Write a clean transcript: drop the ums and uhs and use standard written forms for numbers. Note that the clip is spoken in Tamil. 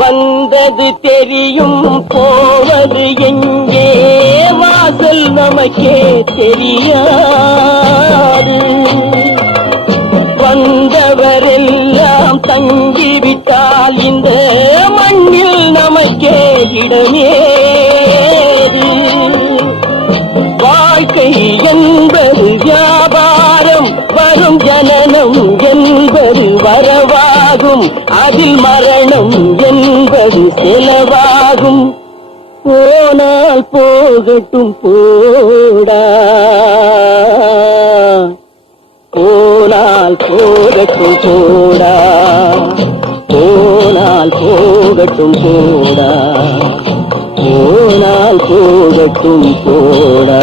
வந்தது தெரியும் போவது எங்கே வாசல் நமக்கே தெரியாது. வந்தவரெல்லாம் தங்கிவிட்டால் இந்த மண்ணில் நமக்கே இடமேது. வாழ்க்கை என்பது வியாபாரம், வரும் ஜனனம் என்பது வரவாகும், அதில் மரணம் என்பது செலவாகும். போனால் போகட்டும் போடா, போனால் போகட்டும் போடா, போனால் போகட்டும் போடா, போனால் போகட்டும் போடா.